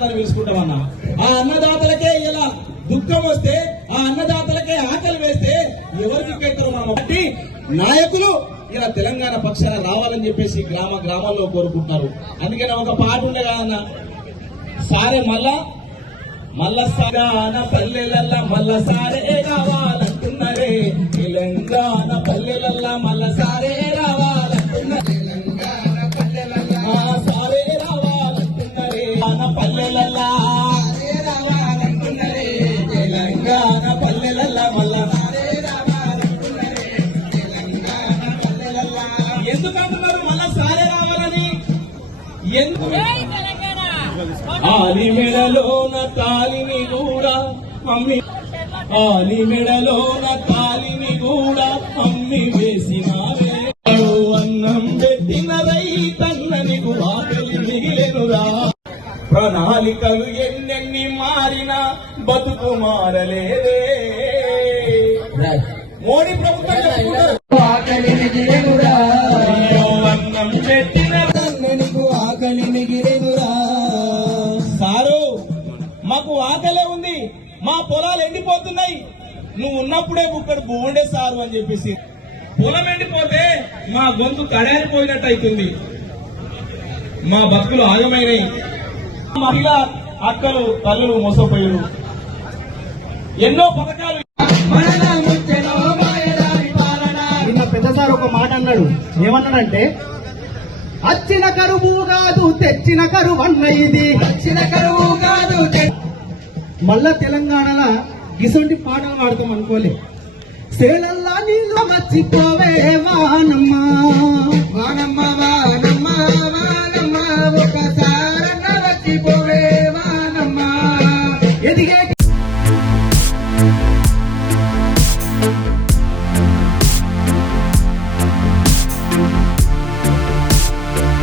పిలుచుకుంటామన్నా ఆ అన్నదాతలకే ఇలా దుఃఖం వస్తే ఆ అన్నదాతలకే ఆకలి వేస్తే ఎవరికి ఎక్కైతారో మనం ఒకటి నాయకులు ఇలా తెలంగాణ పక్షాన రావాలని చెప్పేసి గ్రామ గ్రామాల్లో కోరుకుంటున్నారు. అందుకని ఒక పాట ఉండే కదన్న సారే మళ్ళా మళ్ళా సాగాన పల్లెలల్లా మళ్ళా సారే కావాలంటున్నారే తెలంగాణ పల్లెలల్లా తెలంగాణ పల్లెలల్లా పల్లెలల్లా ఎందుకు అంటున్నారు? మళ్ళా సారే రావాలని. ఎందుకు? ఆలి మెడలోన తాలిని కూడా మమ్మీ ఆలి మెడలోన తాలిని కూడా మమ్మీ వేసినావే అన్నం పెట్టినదై తన్నని ఆకలి మిగిలెనురా ప్రణాళికలు ఎన్నెన్ని మారినా బతుకు మారలేదే. మోడీ ప్రభుత్వం అన్నం పెట్టిన నీకు ఆకలి మిగిలేనురా సారు మాకు ఆకలే ఉంది. మా పొలాలు ఎండిపోతున్నాయి. నువ్వు ఉన్నప్పుడే బుక్కడు బాగుండే సారు అని చెప్పేసి. పొలం ఎండిపోతే మా గొంతు తడారిపోయినట్టు అవుతుంది. మా బతుకులు ఆగమైనవి మహిళ అక్కలు తల్లులు మోసపోయారు. ఎన్నో పథకాలు నిన్న పెద్ద సార్ ఒక మాట అన్నాడు. ఏమన్నాడంటే అచ్చిన కరువు కాదు తెచ్చిన కరువు అన్న ఇది. వచ్చిన కరువు కాదు మళ్ళా తెలంగాణలో ఇసొంటి పాటలు పాడతాం అనుకోలే. సేలల్లా నీళ్ళు మర్చిపోవే వానమ్మా. వానమ్మ